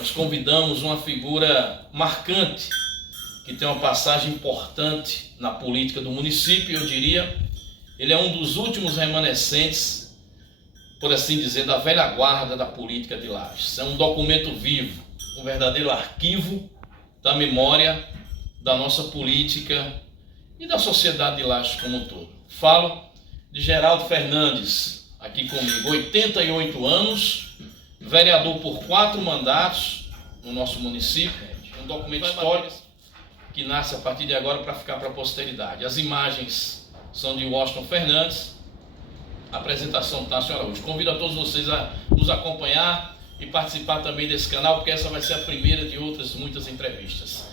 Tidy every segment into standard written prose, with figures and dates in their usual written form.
nós convidamos uma figura marcante, que tem uma passagem importante na política do município, eu diria. Ele é um dos últimos remanescentes, por assim dizer, da velha guarda da política de Lages. É um documento vivo, um verdadeiro arquivo da memória da nossa política e da sociedade de Lages como um todo. Falo de Geraldo Fernandes, aqui comigo, 88 anos, vereador por 4 mandatos no nosso município, um documento histórico que nasce a partir de agora para ficar para a posteridade. As imagens são de Washington Fernandes, a apresentação está, senhora Araújo. Convido a todos vocês a nos acompanhar e participar também desse canal, porque essa vai ser a primeira de outras muitas entrevistas.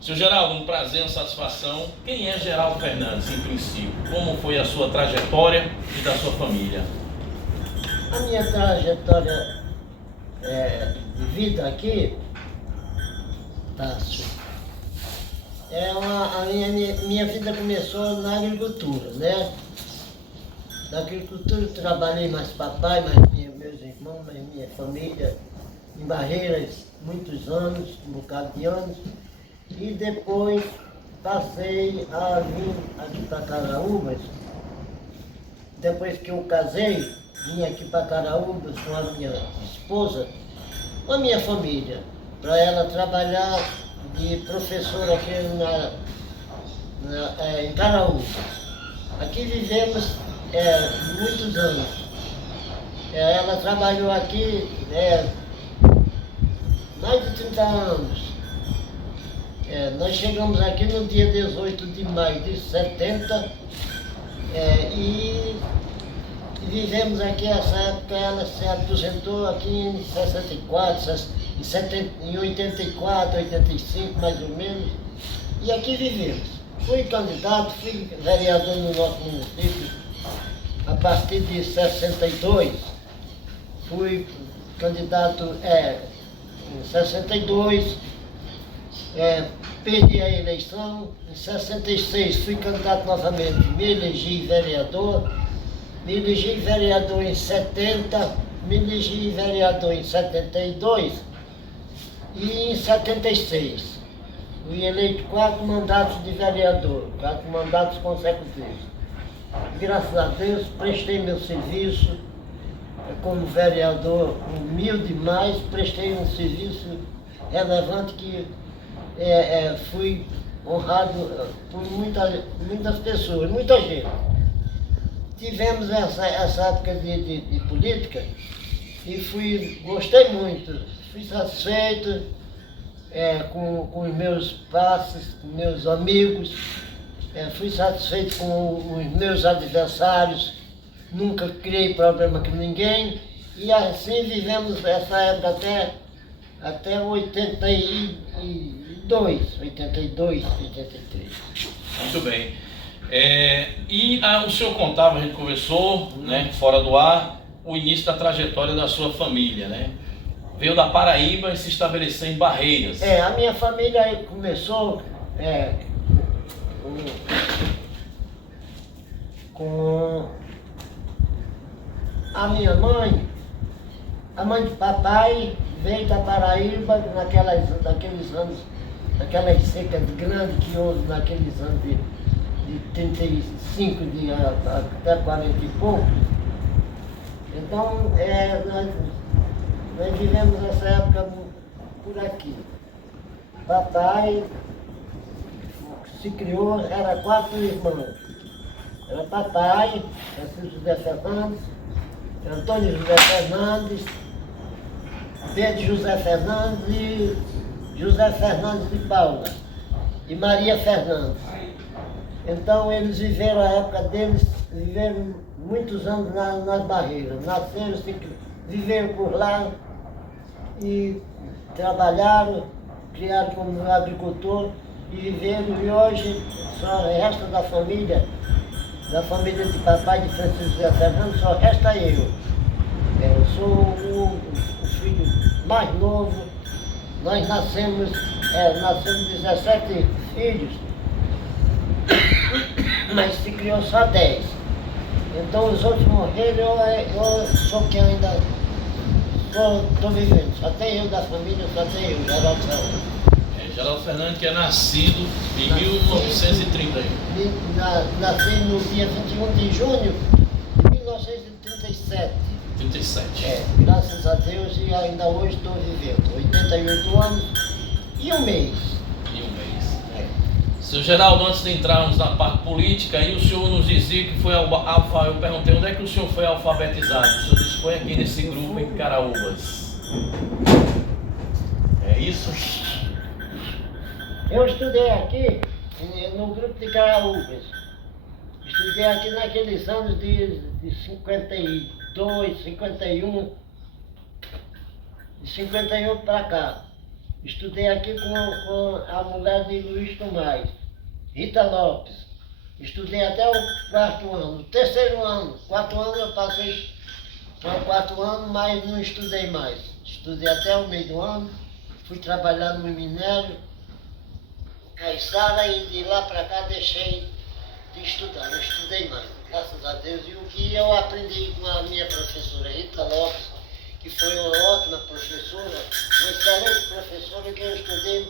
Senhor Geraldo, um prazer, uma satisfação. Quem é Geraldo Fernandes, em princípio? Como foi a sua trajetória e da sua família? A minha trajetória de vida aqui, Tássio, a minha vida começou na agricultura, né? Na agricultura eu trabalhei mais papai, mais meus irmãos, mais minha família, em Barreiras, muitos anos, um bocado de anos. E depois passei a vir aqui para Caraúbas. Depois que eu casei, vim aqui para Caraúbas com a minha esposa, com a minha família, para ela trabalhar de professora aqui em Caraúbas. Aqui vivemos muitos anos. Ela trabalhou aqui mais de 30 anos. Nós chegamos aqui no dia 18 de maio de 70 e vivemos aqui essa época. Ela se aposentou aqui em 64, em 84, 85 mais ou menos, e aqui vivemos. Fui candidato, fui vereador no nosso município a partir de 62, fui candidato em 62, perdi a eleição. Em 66 fui candidato novamente, me elegi vereador em 70, me elegi vereador em 72 e em 76. Fui eleito 4 mandatos de vereador, 4 mandatos consecutivos. Graças a Deus prestei meu serviço como vereador humilde, mas prestei um serviço relevante que fui honrado por muitas pessoas, muita gente. Tivemos essa época de política e gostei muito, fui satisfeito com os meus passos, com meus amigos, fui satisfeito com os meus adversários, nunca criei problema com ninguém e assim vivemos essa época até 82, 83. Muito bem. O senhor contava, a gente conversou, né, fora do ar, o início da trajetória da sua família, né? Veio da Paraíba e se estabeleceu em Barreiras. A minha família começou com a minha mãe. A mãe de papai veio da Paraíba naqueles anos, aquelas secas grandes que houve naqueles anos de 35 até 40 e pouco. Então, nós vivemos essa época por aqui. Papai se criou, era 4 irmãos. Era papai, Francisco José Fernandes, Antônio José Fernandes, Pedro José Fernandes e José Fernandes de Paula e Maria Fernandes. Então eles viveram a época deles, viveram muitos anos nas Barreiras, nasceram, viveram por lá e trabalharam, criaram como agricultor e viveram, e hoje só resta da família de papai de Francisco José Fernandes, só resta eu. Eu sou o filho mais novo. Nós nascemos 17 filhos, mas se criou só 10. Então os outros morreram, eu sou quem ainda estou vivendo. Só tem eu da família, só tem eu, Geraldo Fernandes. Geraldo Fernandes, que é nascido em 1931. Nasci no dia 21 de junho de 1937. 37. Graças a Deus, e ainda hoje estou vivendo. 88 anos e um mês. Seu Geraldo, antes de entrarmos na parte política, aí o senhor nos dizia que foi eu perguntei onde é que o senhor foi alfabetizado. O senhor disse que foi aqui nesse grupo em Caraúbas. É isso? Eu estudei aqui no grupo de Caraúbas. Estudei aqui naqueles anos de 52, 51, de 51 para cá. Estudei aqui com a mulher de Luiz Tomás, Rita Lopes. Estudei até o 4º ano. O 3º ano, 4 anos eu passei para o 4 ano, mas não estudei mais. Estudei até o meio do ano, fui trabalhar no minério, Caiçara, e de lá para cá deixei de estudar, não estudei mais, graças a Deus. E o que eu aprendi com a minha professora Rita Lopes, que foi uma ótima professora, uma excelente professora, que eu estudei,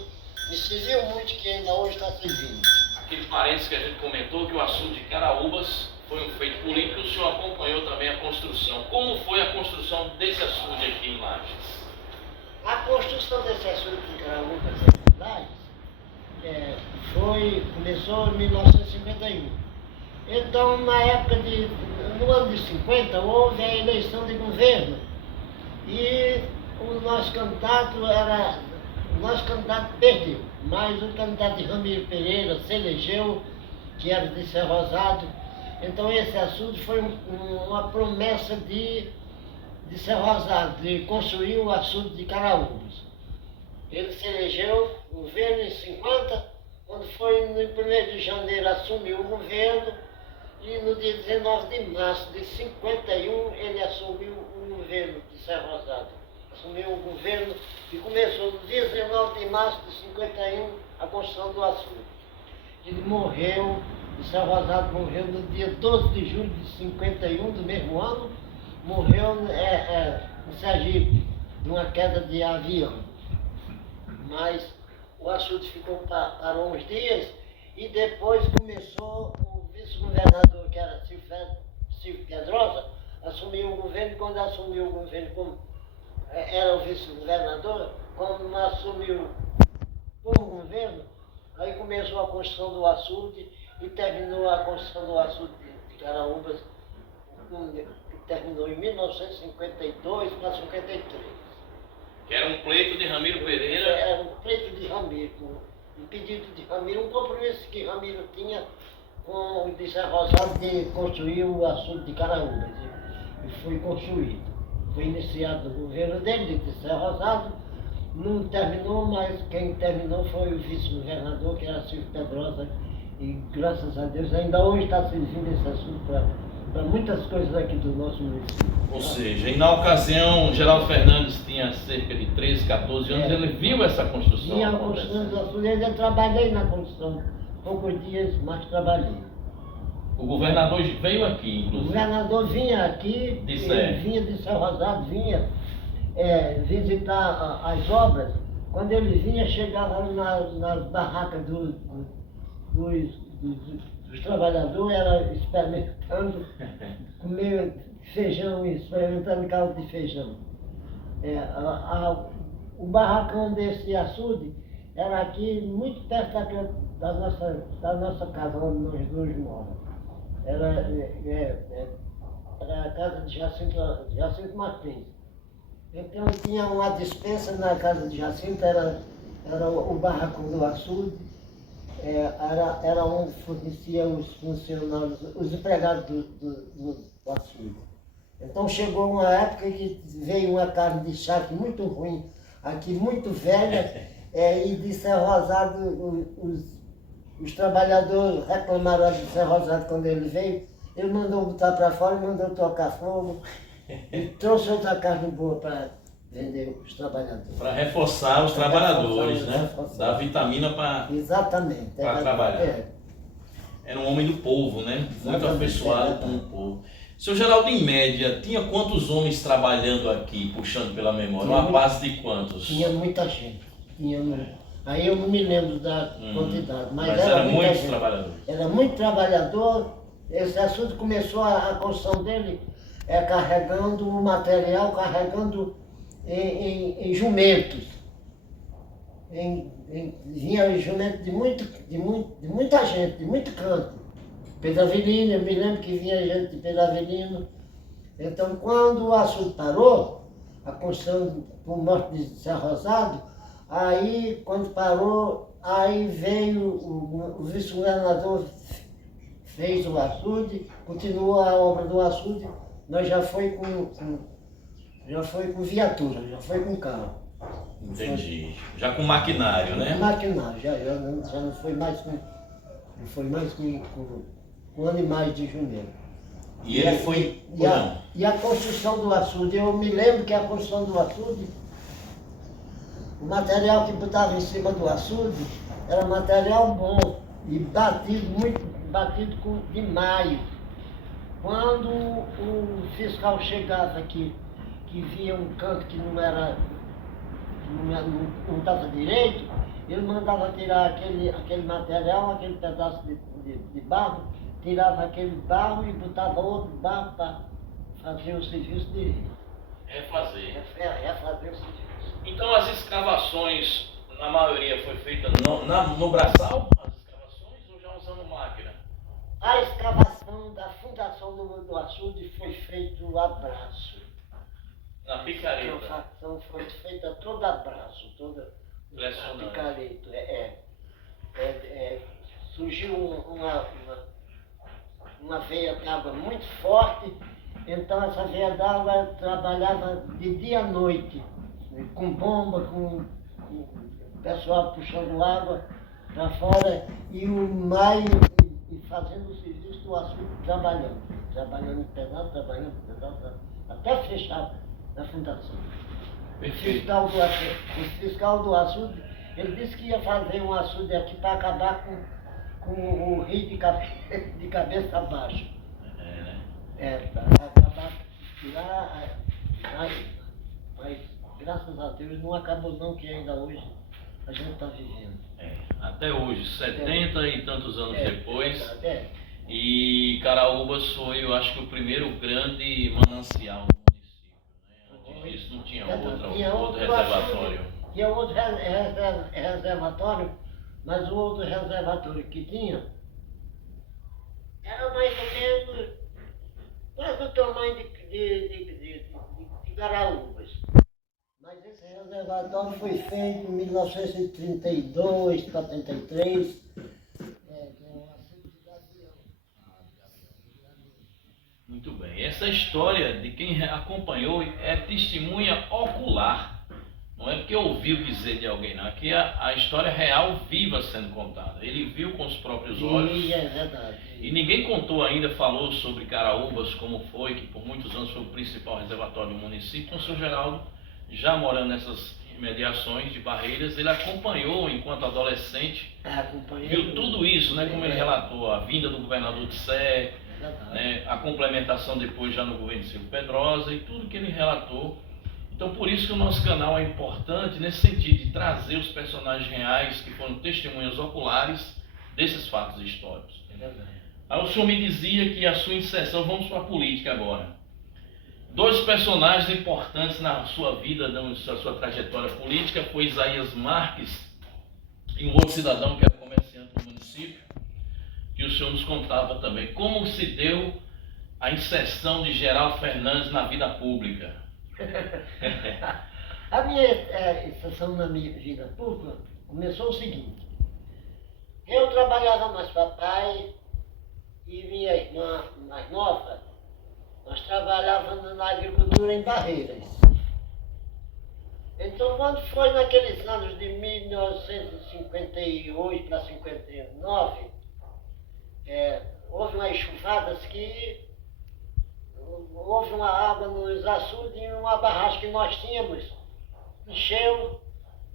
me serviu muito, que ainda hoje está servindo. Aquele parênteses que a gente comentou, que o assunto de Caraúbas foi um feito político, o senhor acompanhou também a construção. Como foi a construção desse açude aqui em Lages? A construção desse açude em Caraúbas, em Lages, começou em 1951. Então, no ano de 50, houve a eleição de governo. E o nosso candidato perdeu, mas o candidato de Ramiro Pereira se elegeu, que era de Ser Rosado. Então esse açude foi uma promessa de Ser Rosado, de construir o açude de Caraúbas. Ele se elegeu, o governo em 50, quando foi no 1º de janeiro assumiu o governo, e no dia 19 de março de 51 ele assumiu o governo de Ser Rosado. Assumiu o governo e começou no dia 19 de março de 51 a construção do açude. Ele morreu, de Ser Rosado morreu no dia 12 de julho de 51 do mesmo ano, morreu em Sergipe, numa queda de avião. Mas o açude parou uns dias e depois começou o vice-governador, que era Silvio Pedrosa, assumiu o governo. Quando assumiu o governo, como era o vice-governador, como assumiu como governo, aí começou a construção do açude e terminou a construção do açude de Caraúbas, que terminou em 1952 para 53. Que era um pleito de Ramiro Pereira. Era um pleito de Ramiro, um pedido de Ramiro, um compromisso que Ramiro tinha com o de Ser Rosado de construir o açude de Caraúbas. E foi construído. Foi iniciado no governo dele, de Ser Rosado. Não terminou, mas quem terminou foi o vice-governador, que era Silvio Pedrosa. E graças a Deus ainda hoje está servindo esse assunto para muitas coisas aqui do nosso município. Ou seja, e na ocasião, Geraldo Fernandes tinha cerca de 13, 14 anos, ele viu essa construção. E a construção do açude, eu trabalhei na construção, poucos dias, mas trabalhei. O governador veio aqui, inclusive. O governador vinha aqui, ele vinha de Ser Rosado, vinha visitar as obras. Quando ele vinha, chegava nas barracas dos trabalhadores, era experimentando, comer feijão, experimentando caldo de feijão. O barracão desse açude era aqui, muito perto da nossa casa, onde nós dois moramos. Era a casa de Jacinto Martins. Então tinha uma despensa na casa de Jacinto, era o barracão do açude, era onde fornecia os funcionários, os empregados do açude. Então chegou uma época que veio uma carne de charque muito ruim, aqui muito velha, e de Ser Rosado, os trabalhadores reclamaram de Ser Rosado quando ele veio. Ele mandou botar para fora, mandou tocar fogo e trouxe outra carne boa para vender os trabalhadores. Para reforçar os trabalhadores, né? Dar vitamina para trabalhar. Era um homem do povo, né? Muito afeiçoado com o povo. Seu Geraldo, em média, tinha quantos homens trabalhando aqui, puxando pela memória? Uma base de quantos? Tinha muita gente. Aí eu não me lembro da quantidade, mas era muita muitos gente. trabalhadores. Era muito trabalhador. Esse assunto começou a construção dele carregando o material, carregando em jumentos. Vinha jumento de muita gente, de muito canto. Pedro Avelino, eu me lembro que vinha gente de Pedro Avelino. Então, quando o açude parou, a construção por morte de Zé Rosado, aí, quando parou, aí veio o vice-governador, fez o açude, continuou a obra do açude, nós já foi com viatura, já foi com carro. Entendi. Já com maquinário, né? Maquinário, já não foi mais com animais de jumento. E ele foi... E a construção do açude, eu me lembro que a construção do açude, o material que botava em cima do açude era material bom e batido de maio. Quando o fiscal chegava aqui, que via um canto que não estava direito, ele mandava tirar aquele material, aquele pedaço de barro, tirava aquele barro e botava outro barro para fazer o serviço direito. Refazer Refazer o serviço. Então as escavações, na maioria, foi feita no braçal, as escavações, ou já usando máquina? A escavação da fundação do açude foi feita a braço. Na picareta? A fundação foi feita toda a braço, toda a picareta. Surgiu uma veia d'água muito forte, então essa veia d'água trabalhava de dia à noite, com bomba, com o pessoal puxando água para fora e o maio e fazendo o serviço do açude trabalhando pesado, até fechar a fundação. O fiscal do açude, ele disse que ia fazer um açude aqui para acabar com o rio de cabeça abaixo. Para acabar lá, mas graças a Deus não acabou não, que ainda hoje a gente está vivendo. Até hoje, 70 e tantos anos depois. Verdade, E Caraúbas foi, eu acho que o primeiro grande manancial do município, né? Antes disso não tinha outro reservatório. Tinha outro reservatório, mas o outro reservatório que tinha era mais ou menos quase o tamanho de Caraúbas. Mas esse reservatório foi feito em 1932 para 33. Muito bem. Essa história de quem acompanhou é testemunha ocular. Não é porque ouviu dizer de alguém, não. Aqui é a história real viva sendo contada. Ele viu com os próprios olhos. É verdade. E ninguém contou ainda, falou sobre Caraúbas, como foi, que por muitos anos foi o principal reservatório do município. Então, o seu Geraldo, já morando nessas imediações de Barreiras, ele acompanhou enquanto adolescente, viu tudo isso, né, como ele relatou, a vinda do governador de Sé, né, a complementação depois já no governo de Silvio Pedrosa e tudo que ele relatou. Então, por isso que o nosso canal é importante nesse sentido de trazer os personagens reais que foram testemunhas oculares desses fatos históricos. Aí o senhor me dizia que a sua inserção, vamos para a política agora. Dois personagens importantes na sua vida, na sua trajetória política, foi Isaías Marques e um outro cidadão que era comerciante do município, que o senhor nos contava também. Como se deu a inserção de Geraldo Fernandes na vida pública? A minha inserção na minha vida pública começou o seguinte. Eu trabalhava mais papai e minha irmã mais nova, nós trabalhávamos na agricultura em Barreiras. Então, quando foi naqueles anos de 1958 para 59, houve umas chuvadas que houve uma água nos açudes e uma barragem que nós tínhamos, encheu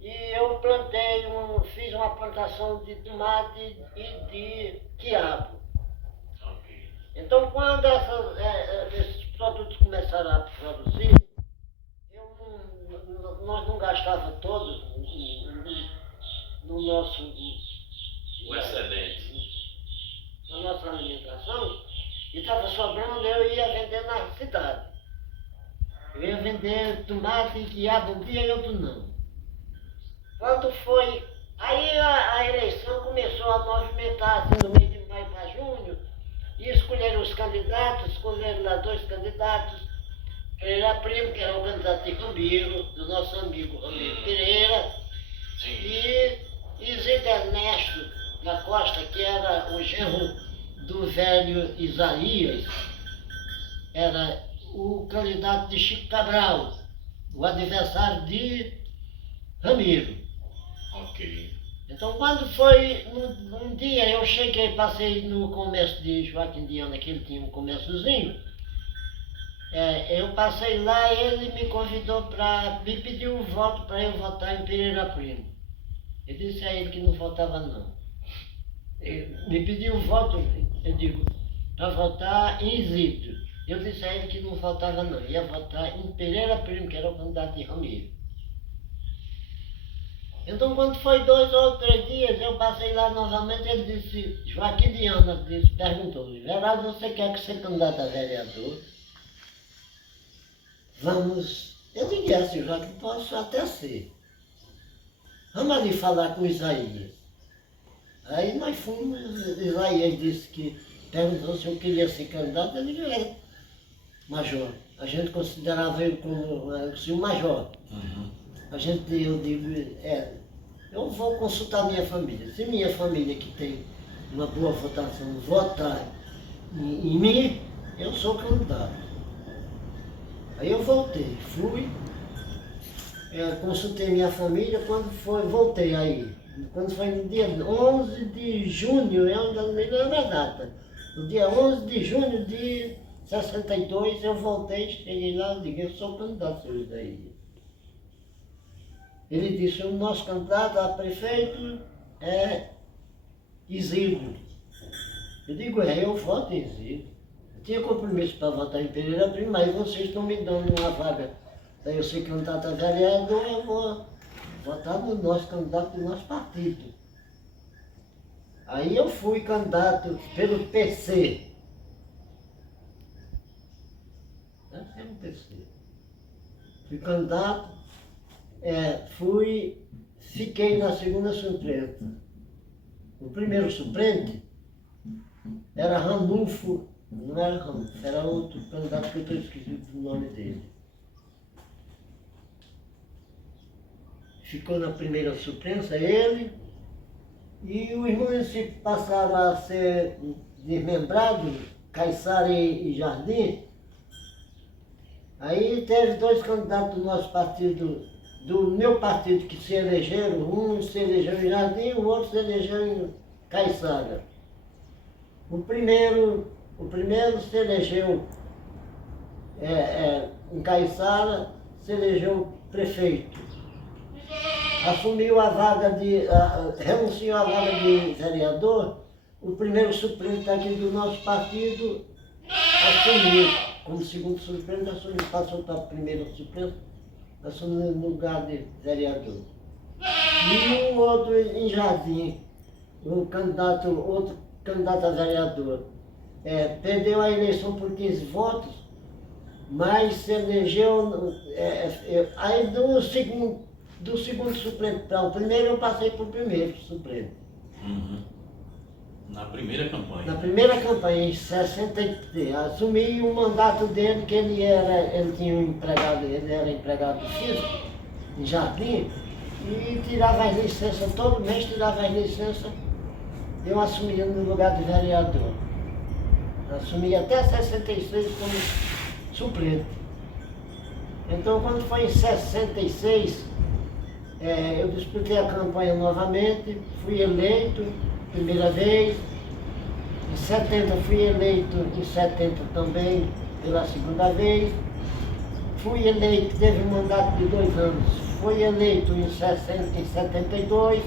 e eu fiz uma plantação de tomate e de quiabo. Então, quando esses produtos começaram a produzir, nós não gastávamos todos no nosso... O excedente. Na nossa alimentação, e estava sobrando, eu ia vender na cidade. Eu ia vender tomate que ia um dia e outro não. Quando foi... Aí a eleição começou a movimentar assim, no mês de maio para junho, e escolheram os candidatos, escolheram lá 2 candidatos. Pereira Primo, que era o candidato de Ramiro, do nosso amigo Ramiro Pereira, e Isidro Ernesto da Costa, que era o genro do velho Isaías, era o candidato de Chico Cabral, o adversário de Ramiro. Ok. Então, quando foi um dia, eu cheguei, passei no comércio de Joaquim de Ana, que ele tinha um comérciozinho. Eu passei lá e ele me convidou para me pedir um voto para eu votar em Pereira Primo. Eu disse a ele que não votava não. Ele me pediu um voto, eu digo, para votar em Isidro. Eu disse a ele que não votava não, ia votar em Pereira Primo, que era o candidato de Ramiro. Então, quando foi 2 ou 3 dias, eu passei lá novamente, ele disse, Joaquim de Ana perguntou, Geraldo, você quer ser candidato a vereador? Vamos, eu digo assim, Joaquim, posso até ser. Vamos ali falar com Isaías. Aí nós fomos, Isaías disse que, perguntou se eu queria ser candidato, eu disse, major. A gente considerava ele como o major. Uhum. Eu digo, eu vou consultar minha família. Se minha família que tem uma boa votação votar em mim, eu sou candidato. Aí eu voltei, fui, consultei minha família, voltei aí. Quando foi no dia 11 de junho, eu ainda não me lembro a data. No dia 11 de junho de 62, eu voltei, cheguei lá e digo, eu sou candidato, senhor Isaías. Ele disse, o nosso candidato a prefeito é Isidro. Eu digo, eu voto em Isidro. Eu tinha compromisso para votar em Pereira Primo, mas vocês estão me dando uma vaga para eu ser candidato a vereador, eu vou votar no nosso candidato do nosso partido. Aí eu fui candidato pelo PC. Pelo PC. Fui candidato, fiquei na segunda suplente. O primeiro suplente era Ranulfo, não era Ranulfo, era outro candidato que eu estou esquecido do nome dele. Ficou na primeira suplência ele, e os municípios passaram a ser desmembrados, Caiçara e Jardim. Aí teve 2 candidatos do nosso partido, do meu partido, que se elegeram, um se elegeu em Jardim, o outro se elegeu em Caiçara. O primeiro se elegeu em Caiçara, se elegeu prefeito. Assumiu a vaga renunciou à vaga de vereador, o primeiro suplente aqui do nosso partido assumiu, como segundo suplente, passou para o primeiro suplente, assumiu no lugar de vereador. E o outro em Jardim, outro candidato a vereador, perdeu a eleição por 15 votos, mas se elegeu, aí do segundo suplente para o primeiro, eu passei para o primeiro suplente. Uhum. Na primeira campanha? Na primeira campanha, em 63, assumi o mandato dele, que ele era empregado físico, em Jardim, e tirava as licenças, todo mês tirava as licenças, eu assumia no lugar de vereador. Assumi até 66 como suplente. Então, quando foi em 66, eu disputei a campanha novamente, fui eleito primeira vez, em 70 fui eleito, em 70 também pela segunda vez, fui eleito, teve um mandato de 2 anos, fui eleito em 72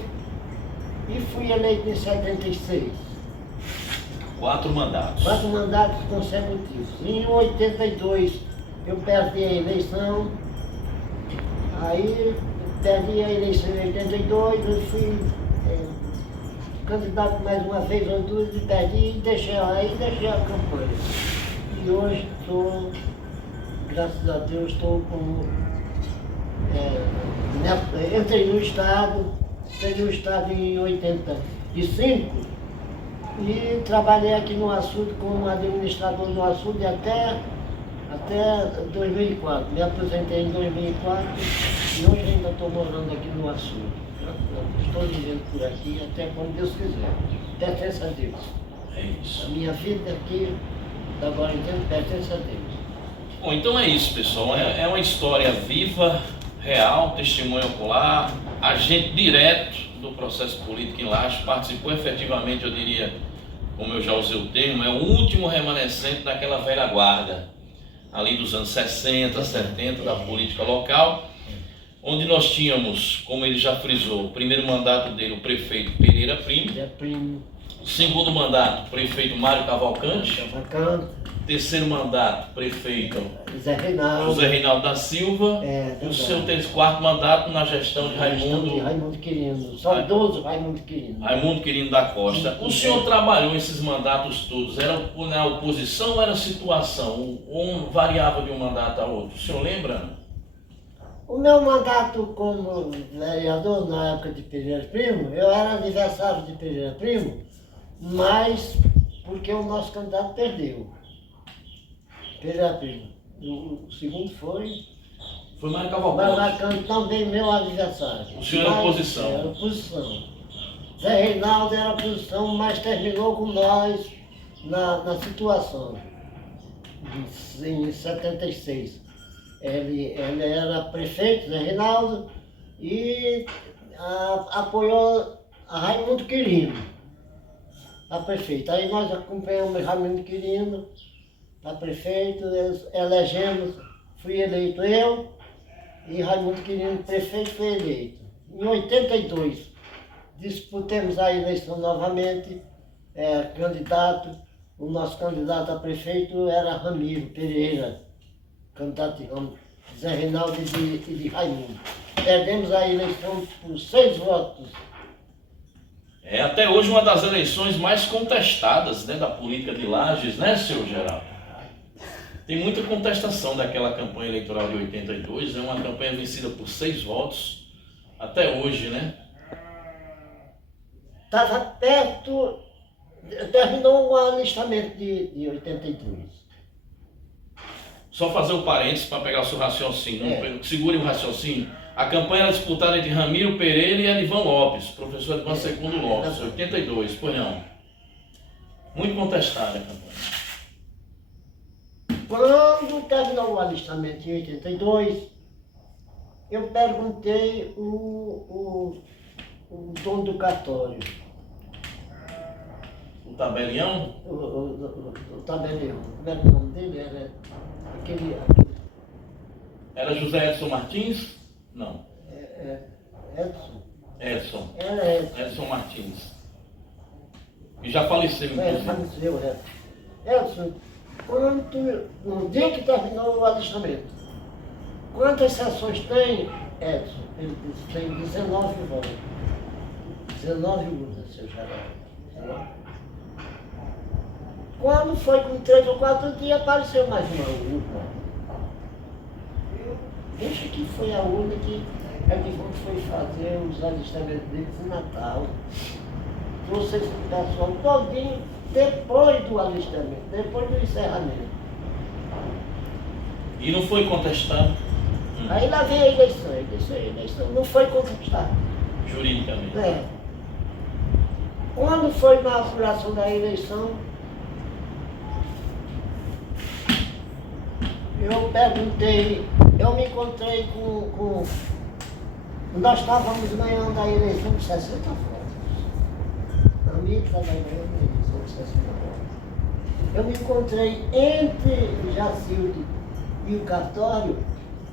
e fui eleito em 76. 4 mandatos. 4 mandatos consecutivos. Em 82 eu perdi a eleição, aí perdi a eleição em 82, eu fui candidato mais uma vez ou duas e perdi e deixei a campanha. E hoje estou, graças a Deus, estou como. Entrei no Estado em 85 e trabalhei aqui no açude como administrador do açude até 2004. Me aposentei em 2004 e hoje ainda estou morando aqui no açude. Estou vivendo por aqui até quando Deus quiser. Pertence a Deus. É isso. A minha vida aqui, da agora em diante, pertence a Deus. Bom, então é isso, pessoal. É uma história viva, real, testemunho ocular, agente direto do processo político em Lages, participou efetivamente, eu diria, como eu já usei o termo, é o último remanescente daquela velha guarda, ali dos anos 60, 70, da política local, onde nós tínhamos, como ele já frisou, o primeiro mandato dele, o prefeito Pereira Primo, o segundo mandato, o prefeito Mário Cavalcante, terceiro mandato, prefeito José Reinaldo da Silva, e o seu quarto mandato na gestão de Raimundo Quirino, saudoso Raimundo Quirino. Raimundo Quirino da Costa. O senhor trabalhou esses mandatos todos, era na oposição ou era situação? Um variava de um mandato a outro? O senhor lembra? O meu mandato como vereador na época de Pereira Primo, eu era adversário de Pereira Primo, mas porque o nosso candidato perdeu. Pereira Primo. O segundo foi Mário Cavalcante. Mário também meu adversário. O senhor era oposição? Era oposição. Zé Reinaldo era oposição, mas terminou com nós na situação. Em 76. Ele era prefeito, Zé Reinaldo, e apoiou a Raimundo Quirino, a prefeito. Aí nós acompanhamos Raimundo Quirino, a prefeito, elegemos, fui eleito eu e Raimundo Quirino, prefeito, foi eleito. Em 82, disputamos a eleição novamente, o nosso candidato a prefeito era Ramiro Pereira, candidato de Zé Reinaldo e de Raimundo. Perdemos a eleição por 6 votos. É até hoje uma das eleições mais contestadas, né, da política de Lages, né, senhor Geraldo? Tem muita contestação daquela campanha eleitoral de 82, é uma campanha vencida por 6 votos, até hoje, né? Estava perto, terminou o alistamento de 82. Só fazer o parênteses para pegar o seu raciocínio, segure o raciocínio. A campanha era disputada entre Ramiro Pereira e Anivan Lopes, professor Anivan Segundo Lopes, 82, pois não. Muito contestada a campanha. Quando terminou o alistamento em 82, eu perguntei o dono do cartório. O tabelião? O tabelião. Como era o nome dele? Era aquele... Era José Edson Martins? Não. Edson. Edson. Era Edson. Edson Martins. E já faleceu, inclusive. Faleceu, Edson, no dia que terminou o alistamento, quantas sessões tem, Edson? Ele disse, tem 19 votos. 19 urnas, seu Geraldo. Quando foi com 3 ou 4 dias, apareceu mais uma urna. Deixa que foi a urna que Edivon foi fazer os alistamentos deles em Natal. Vocês, o pessoal todinho, depois do alistamento, depois do encerramento. E não foi contestado? Aí lá vem a eleição não foi contestado. Juridicamente. Quando foi na apuração da eleição, eu perguntei, eu me encontrei com nós estávamos ganhando a eleição de 60 votos. A minha estava ganhando a eleição de 60 votos. Eu me encontrei entre Jacilde e o cartório,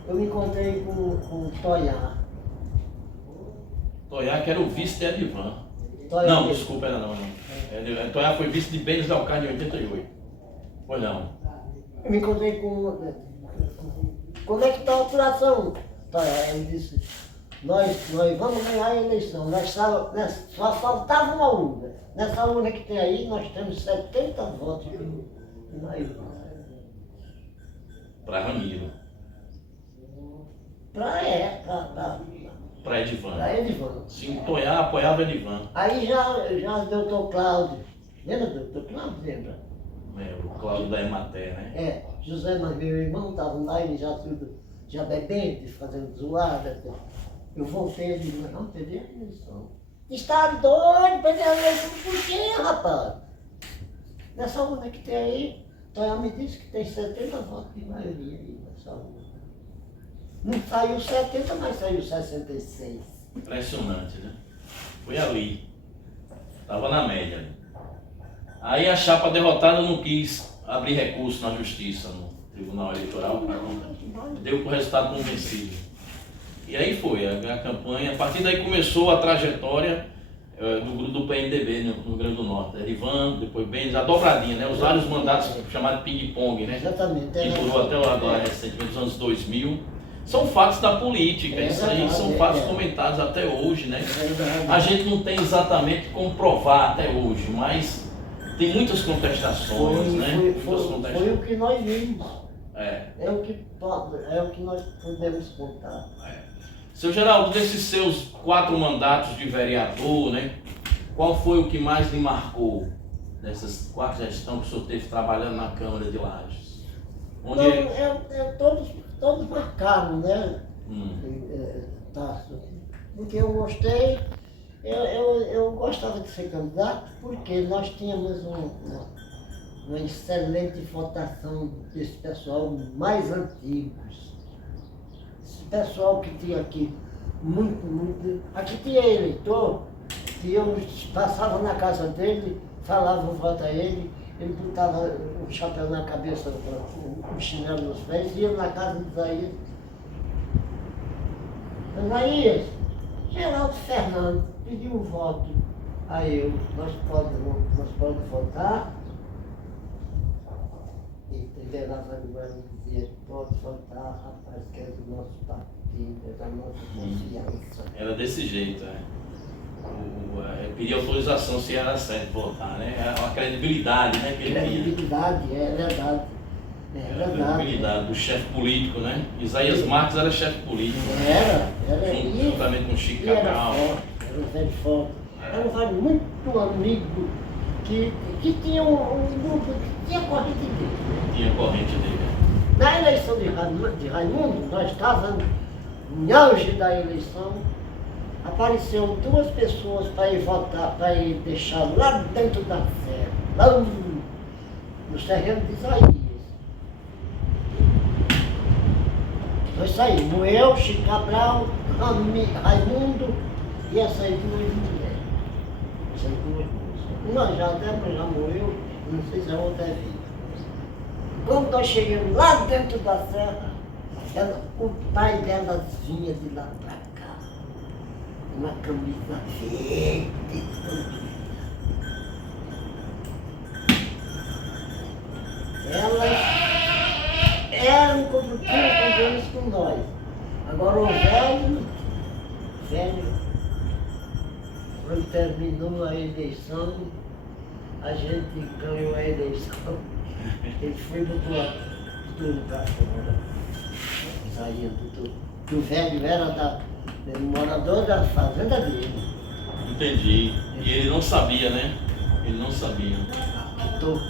eu me encontrei com o Toiá. Toiá, que era o vice de Anivan. Toia Não, desculpa, era não. Toia foi vice de Benes Leocádio em 88. Foi não. Eu me encontrei com... Como é que está a operação? Ele disse, nós vamos ganhar a eleição. Só faltava uma urna. Nessa urna que tem aí, nós temos 70 votos. Para Ramiro. Para Edivan. Sim, Toia apoiava Edivan. Aí já o doutor Cláudio. Lembra do doutor Cláudio? Lembra? O Cláudio da Emater, né? José, mas meu irmão estava lá, ele já bebendo, fazendo zoada. Eu voltei e disse, não, perdi a eleição. Está doido, perder a eleição por quê, rapaz? Nessa urna que tem aí, Toia me disse que tem 70 votos de maioria aí nessa urna. Não saiu 70, mas saiu 66. Impressionante, né? Foi ali. Estava na média. Aí a chapa derrotada não quis abrir recurso na justiça, no Tribunal Eleitoral, deu com o resultado convencido. E aí foi a campanha, a partir daí começou a trajetória do grupo do PMDB no Rio Grande do Norte. Edivan, depois Benes, a dobradinha, né? Os vários mandatos chamados ping-pong, né? Exatamente. Que durou até agora, recentemente, nos anos 2000. São fatos da política, isso aí são fatos comentados até hoje, né? A gente não tem exatamente como provar até hoje, mas tem muitas contestações, né? Foi o que nós vimos. É o que nós podemos contar. Seu Geraldo, desses seus 4 mandatos de vereador, né? Qual foi o que mais lhe marcou dessas 4 gestões que o senhor teve trabalhando na Câmara de Lages? Onde todos marcaram, né? Porque eu gostei. Eu gostava de ser candidato porque nós tínhamos uma excelente votação desse pessoal mais antigos. Esse pessoal que tinha aqui, muito. Aqui tinha eleitor, que eu passava na casa dele, falava o voto a ele, ele botava o chapéu na cabeça, o chinelo nos pés, ia na casa de Isaías. Isaías, Geraldo Fernando pediu um voto a eu. Nós podemos votar. E liberava agora e dizia, pode votar, rapaz, que é do nosso partido, é da nossa confiança. Era desse jeito, pedir autorização se era certo votar, né? A credibilidade, né? Que ele tinha. Credibilidade, é verdade. A credibilidade do chefe político, né? Isaías Marques era chefe político. Era. Juntamente com Chico Cabral. Era um velho forte. Era um velho muito amigo que tinha um grupo, que tinha corrente dele. Tinha corrente dele. Na eleição de Raimundo, nós estávamos em auge da eleição, apareceram 2 pessoas para ir votar, para ir deixar lá dentro da serra, lá no terreno de Isaías. Nós saímos, eu, Chico Cabral, Raimundo e essas 2 mulheres. Essas 2 moças. Uma já morreu, não sei se a outra é viva. Quando nós chegamos lá dentro da serra, o pai dela vinha de lá para cá, uma camisa verde. Elas eram como tinham compromisso com nós. Agora o velho, quando terminou a eleição, a gente ganhou a eleição. Ele foi do tudo para fora. Saía do tudo. O velho era morador da fazenda dele. Entendi. E ele não sabia, né? Ele não sabia. Botou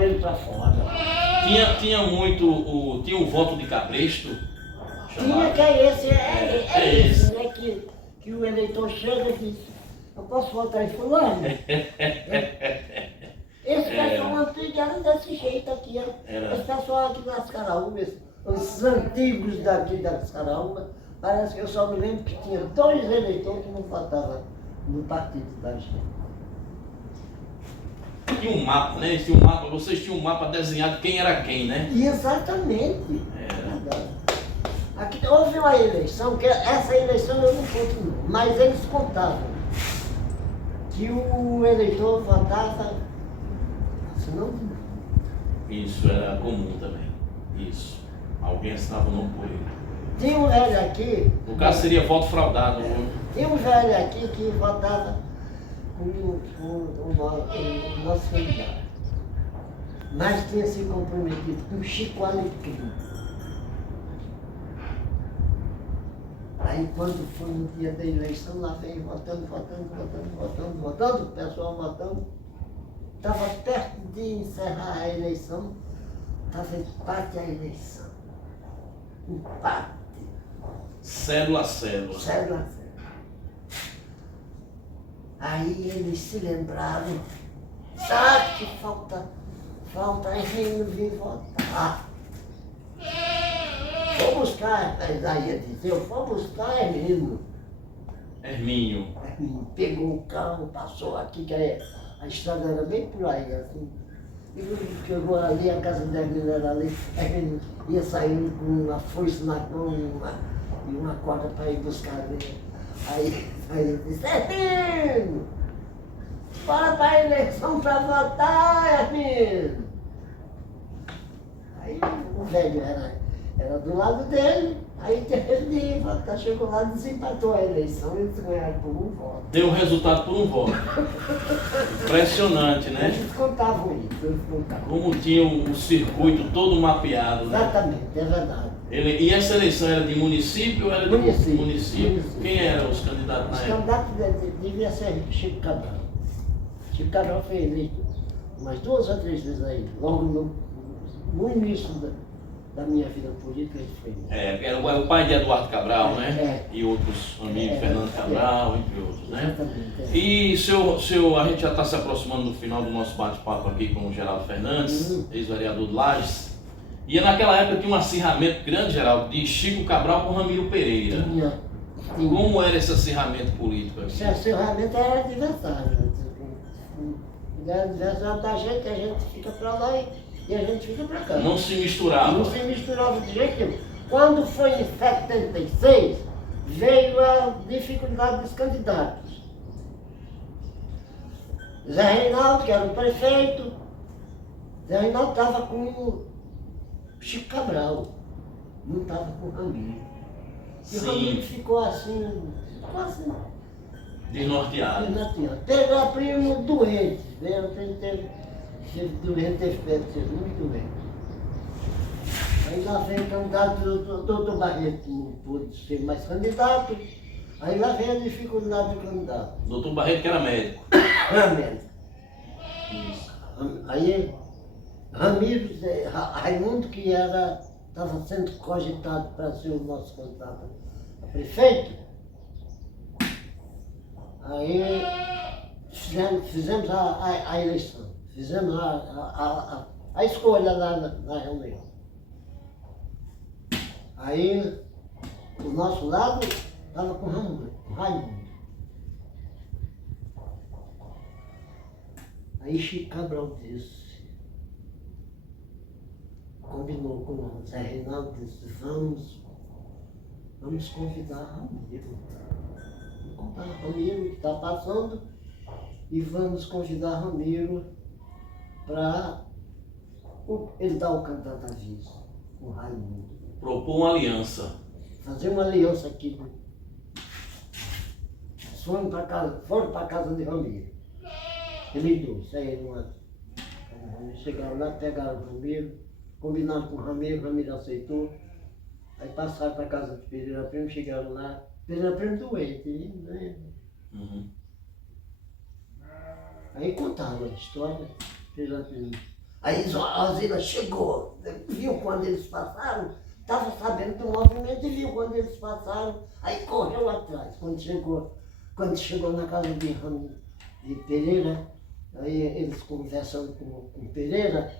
ele para fora. Tinha o voto de cabresto? Tinha, que é esse, esse, né? Que o eleitor chega e diz, eu posso votar em fulano? Esse pessoal antigo era desse jeito aqui, esse pessoal aqui das Caraúbas, os antigos daqui das Caraúbas, parece que eu só me lembro que tinha 2 eleitores que não votavam no partido da gente. Tinha um mapa, né? Vocês tinham um mapa desenhado quem era quem, né? Exatamente. Aqui houve uma eleição, que essa eleição eu não conto não, mas eles contavam. que o eleitor votava assinando. Isso era comum também. Isso. Alguém assinava o nome por ele. Tinha um velho aqui. No caso seria voto fraudado. Tinha um velho aqui que votava com o nosso candidato. Mas tinha se comprometido com o Chico Alecrim. Aí quando foi no dia da eleição, lá veio votando, o pessoal votando. Estava perto de encerrar a eleição, estava empate a eleição. Empate. Cédula a cédula. Cédula a cédula. Aí eles se lembraram, que falta Hermínio vir votar. Vou buscar, aí ia dizer, eu vou buscar Hermínio. Hermínio. Hermínio pegou o carro, passou aqui, que a estrada era bem por aí, assim. E chegou ali, a casa da Hermínio era ali, Hermínio ia saindo com uma foice na mão e uma corda para ir buscar ele. Aí eu disse, Hermínio, bora para a eleição para votar, Hermínio. Aí o velho era do lado dele, aí ele de ir votar, chegou lá, desempatou a eleição, eles ganharam por um voto. Deu o resultado por um voto. Impressionante, né? Eles contavam isso, eles contavam. Como tinha o circuito todo mapeado, né? Exatamente, é verdade. E essa eleição era de município ou era de município? Quem eram os candidatos na Os época? candidatos devia ser Chico Cabral. Chico Cabral foi eleito umas 2 ou 3 vezes aí, logo no início da minha vida política, ele foi eleito. Era o pai de Eduardo Cabral, né? É. E outros amigos, Fernando Cabral, entre outros, né? Exatamente. E a gente já está se aproximando do final do nosso bate-papo aqui com o Geraldo Fernandes, ex-vereador de Lages. E naquela época tinha um acirramento grande, Geraldo, de Chico Cabral com Ramiro Pereira. Tinha. Como era esse acirramento político aqui? Esse acirramento era adversário. Era adversário da gente, a gente fica para lá e a gente fica para cá. Não se misturava. Não se misturava de jeito nenhum. Quando foi em 76, veio a dificuldade dos candidatos. Zé Reinaldo, que era o prefeito, Zé Reinaldo estava com o Chico Cabral, não estava com o Ramiro. E o Ramiro ficou assim, quase Desnorteado. desnorteado. Teve a primo doente, veio, teve doente, teve perto de ser muito doente. Aí lá vem o candidato, o doutor Barreto não pôde ser mais candidato, aí lá vem a dificuldade do candidato. Doutor Barreto que era médico. Era médico. Isso. Aí Ramiro, Raimundo, que estava sendo cogitado para ser o nosso candidato a prefeito, aí fizemos a eleição, fizemos a escolha lá na reunião. Aí o nosso lado estava com Raimundo. Aí Chico Cabral disse, combinou com o Zé Reinaldo, disse, vamos convidar Ramiro. Vamos convidar Ramiro que está passando e vamos convidar Ramiro para ele dar o candidato a vice com o Raimundo. Propôs uma aliança. Fazer uma aliança aqui. Foram para casa de Ramiro. Eles dois saíram lá. Chegaram lá, pegaram o Ramiro, combinaram com o Ramiro aceitou. Aí passaram para casa de Pereira Primo, chegaram lá. Pereira Primo doente, né? Uhum. Aí contaram a história, Pereira Primo. Aí a Zila chegou, viu quando eles passaram, estava sabendo do movimento e viu quando eles passaram, aí correu atrás. Quando chegou na casa de Pereira, aí eles conversando com Pereira,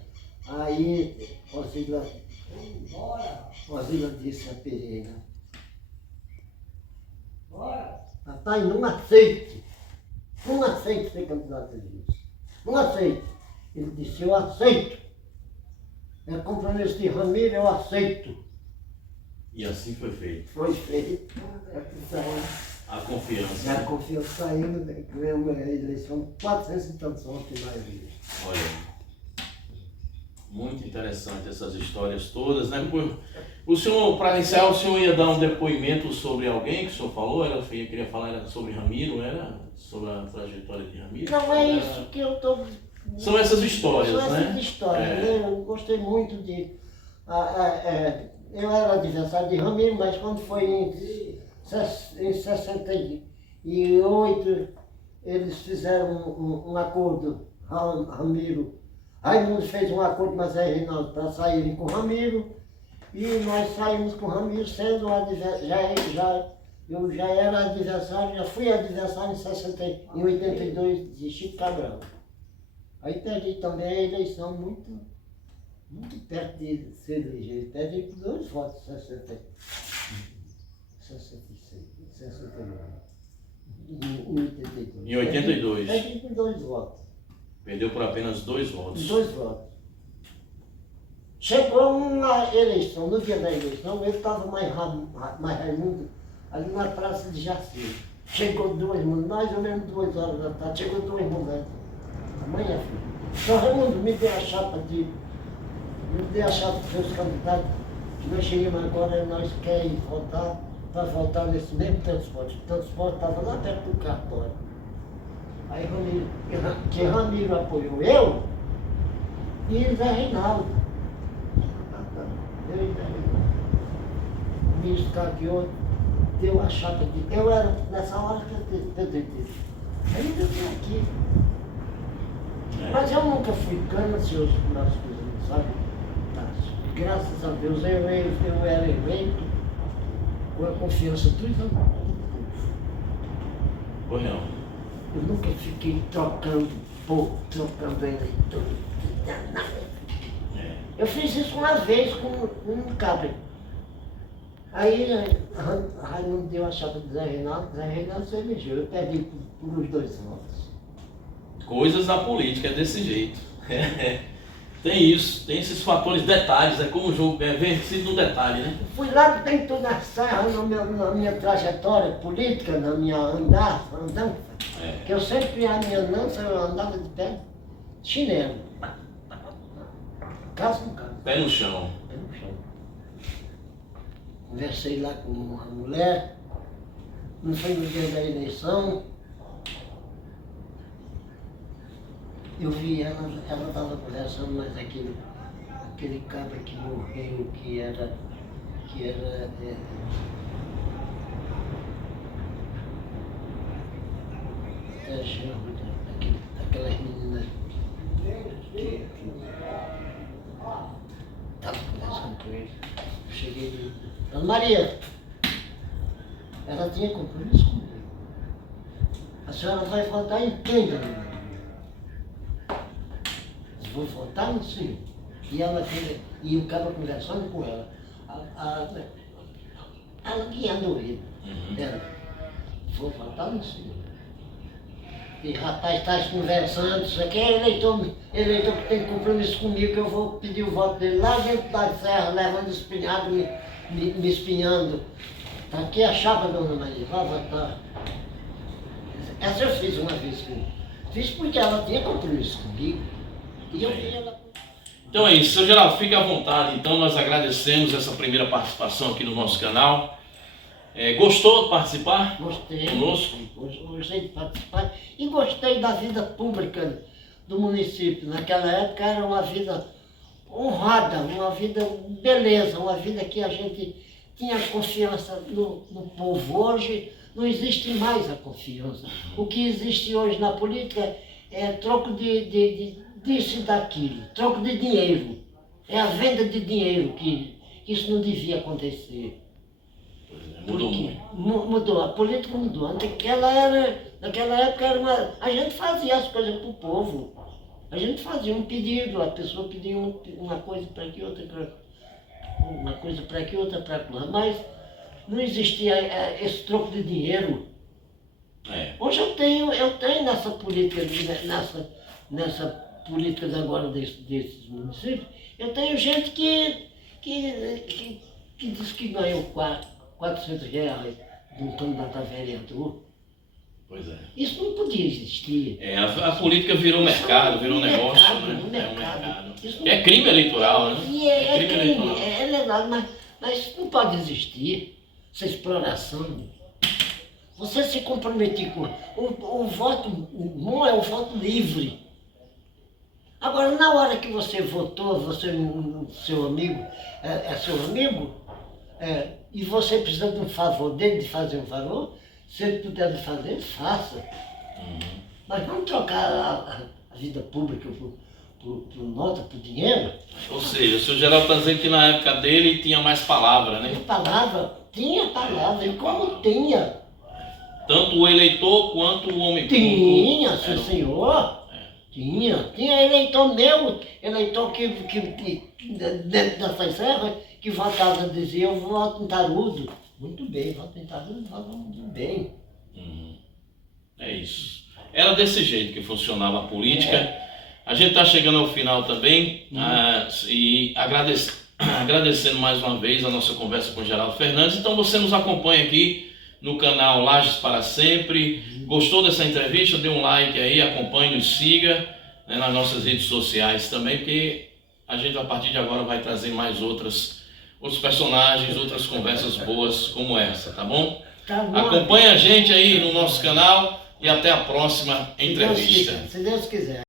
aí Osília disse a Pereira, papai, não aceite ser candidato a vice, não aceite. Ele disse, eu aceito, é compromisso de Ramiro, eu aceito. E assim foi feito. Foi feito. A confiança. E a confiança saindo, ganhamos a eleição 400 e tantos votos na maioria. Olha, muito interessante essas histórias todas, né? O senhor, para iniciar, o senhor ia dar um depoimento sobre alguém que o senhor falou? Eu queria falar era sobre Ramiro, era? Sobre a trajetória de Ramiro? Não é isso que eu estou... São essas histórias, São né? essas histórias, né? Eu gostei muito de... eu era adversário de Ramiro, mas quando foi em 68, eles fizeram um acordo, Ramiro. Raimundo fez um acordo com Zé Reinaldo para saírem com Ramiro, e nós saímos com Ramiro sendo eu já era adversário, já fui adversário em 82 de Chico Cabral. Aí perdi também a eleição muito perto de ser elegido. Perdi por 2 votos, 69. Em 82. Perdi por 2 votos. Perdeu por apenas 2 votos. 2 votos. Chegou uma eleição, no dia da eleição, eu estava mais Raimundo ali na Praça de Jaci. Chegou 2 mulheres, mais ou menos 2 horas da tarde, chegou 2 mulheres. Amanhã, filho. Então, Raimundo, me dê a chapa dos seus candidatos, que nós chegamos agora, nós queremos votar, para votar nesse mesmo transporte. O transporte estava lá perto do cartório. Aí Ramiro apoiou eu e Zé Reinaldo. Eu e Zé Reinaldo. O ministro Caguiot deu a chapa de... Eu era nessa hora que eu detei. Aí eu vim aqui. Mas eu nunca fui ganancioso por as coisas, sabe? Graças a Deus eu era eleito com a confiança do povo. Pois não. Eu nunca fiquei trocando eleitor. Eu fiz isso uma vez com um cabra. Aí Raimundo deu a chapa do Zé Reinaldo se elegeu. Eu perdi por os 2 votos. Coisas da política é desse jeito. Tem isso, tem esses fatores, detalhes, é como o jogo é vencido no detalhe, né? Fui lá dentro da serra, na minha trajetória política, na minha andança, que eu sempre, a minha andança, eu andava de pé, chinelo. Caso no caso. Pé no chão. Pé no chão. Conversei lá com uma mulher, não foi no dia da eleição. Eu vi ela estava conversando, mas aquele cabra que morreu, que era aquelas meninas que estava conversando com ele. Eu cheguei e disse, Ana Maria, ela tinha compromisso comigo. A senhora vai votar em quem, Dona Maria? Vou votar no senhor. E o cara conversando com ela. Ela guiando ele. Vou votar no senhor. E rapaz, está conversando, isso aqui é eleitor que tem compromisso comigo, que eu vou pedir o voto dele lá dentro da serra, levando espinhado, me espinhando. Está aqui a chapa, Dona Maria, vai votar. Essa eu fiz uma vez comigo. Fiz porque ela tinha compromisso comigo. E eu vi ela... Então é isso, seu Geraldo, fique à vontade. Então nós agradecemos essa primeira participação aqui no nosso canal. Gostou de participar? Gostei. Conosco? Gostei de participar e gostei da vida pública do município. Naquela época era uma vida honrada, uma vida beleza, uma vida que a gente tinha confiança no povo. Hoje não existe mais a confiança. O que existe hoje na política é troco disso e daquilo, troco de dinheiro. É a venda de dinheiro que isso não devia acontecer. Mudou muito. Mudou, a política mudou. Naquela época a gente fazia as coisas para o povo. A gente fazia um pedido, a pessoa pedia uma coisa para aqui, outra para lá. Mas não existia esse troco de dinheiro. Hoje eu tenho nessa política, nessa política agora desses municípios, eu tenho gente que diz que ganhou R$400 de um candidato a vereador. Pois é. Isso não podia existir. A política virou mercado, virou negócio, mercado, né? um É um mercado. mercado. Isso É crime eleitoral, né? E é crime eleitoral. é legal, mas isso não pode existir, essa exploração. Você se comprometer com o voto, bom é o voto livre. Agora, na hora que você votou, seu amigo, é seu amigo, e você precisa de um favor dele, de fazer um favor, se ele puder fazer, faça. Mas vamos trocar a vida pública por nota, por dinheiro? Ou seja, o senhor Geraldo está dizendo que na época dele tinha mais palavra, né? Tinha palavra, e como tinha? Tanto o eleitor quanto o homem público. Tinha, sim senhor. Tinha eleitor meu, eleitor que dentro dessa serra, que votava, dizia, eu voto em Tarudo. Muito bem, voto em Tarudo, voto muito bem. É isso. Era desse jeito que funcionava a política. A gente está chegando ao final também e agradecendo mais uma vez a nossa conversa com o Geraldo Fernandes. Então você nos acompanha aqui no canal Lages para Sempre. Gostou dessa entrevista? Dê um like aí, acompanhe, nos siga, né, nas nossas redes sociais também, porque a gente a partir de agora vai trazer mais outros personagens, outras conversas boas como essa, tá bom? Tá bom. Acompanhe a gente aí no nosso canal e até a próxima entrevista. Se Deus quiser.